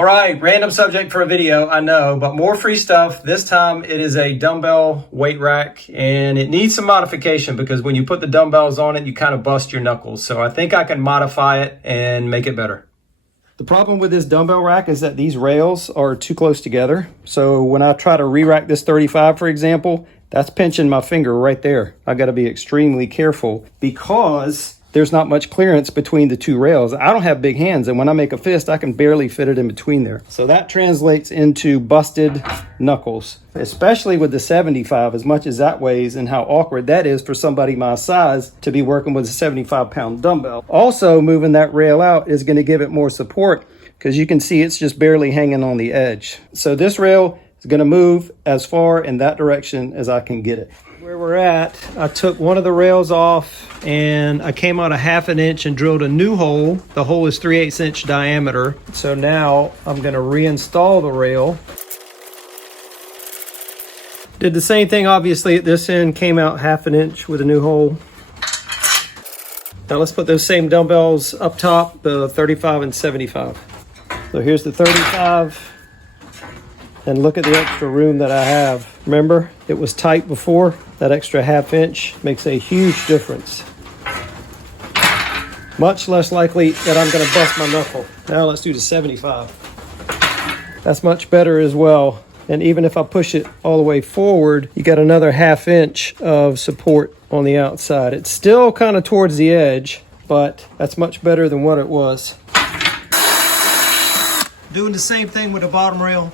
All right, random subject for a video, I know, but more free stuff. This time it is a dumbbell weight rack, and it needs some modification because when you put the dumbbells on it, you kind of bust your knuckles. So I think I can modify it and make it better. The problem with this dumbbell rack is that these rails are too close together. So when I try to re-rack this 35, for example, that's pinching my finger right there. I got to be extremely careful because there's not much clearance between the two rails. I don't have big hands, and when I make a fist, I can barely fit it in between there. So that translates into busted knuckles, especially with the 75, as much as that weighs and how awkward that is for somebody my size to be working with a 75-pound dumbbell. Also, moving that rail out is going to give it more support because you can see it's just barely hanging on the edge. So this rail is going to move as far in that direction as I can get it. Where we're at, I took one of the rails off and I came out a ½ an inch and drilled a new hole. The hole is 3/8 inch diameter. So now I'm going to reinstall the rail. Did the same thing obviously at this end, came out ½ an inch with a new hole. Now let's put those same dumbbells up top, the 35 and 75. So here's the 35. And look at the extra room that I have. Remember, it was tight before. That extra ½ inch makes a huge difference. Much less likely that I'm going to bust my knuckle. Now let's do the 75. That's much better as well. And even if I push it all the way forward, you got another ½ inch of support on the outside. It's still kind of towards the edge, but that's much better than what it was. Doing the same thing with the bottom rail.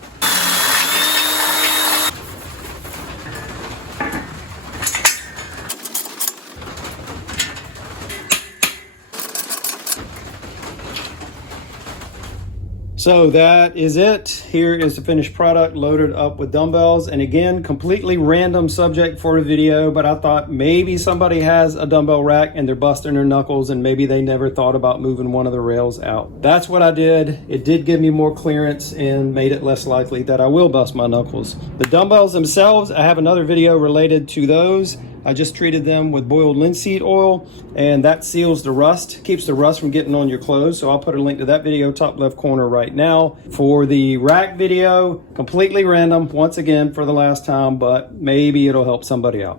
So that is it. Here is the finished product loaded up with dumbbells. And again, completely random subject for a video, but I thought maybe somebody has a dumbbell rack and they're busting their knuckles and maybe they never thought about moving one of the rails out. That's what I did. It did give me more clearance and made it less likely that I will bust my knuckles. The dumbbells themselves, I have another video related to those. I just treated them with boiled linseed oil, and that seals the rust, keeps the rust from getting on your clothes. So I'll put a link to that video top left corner right now. For the rack video, completely random, once again for the last time, but maybe it'll help somebody out.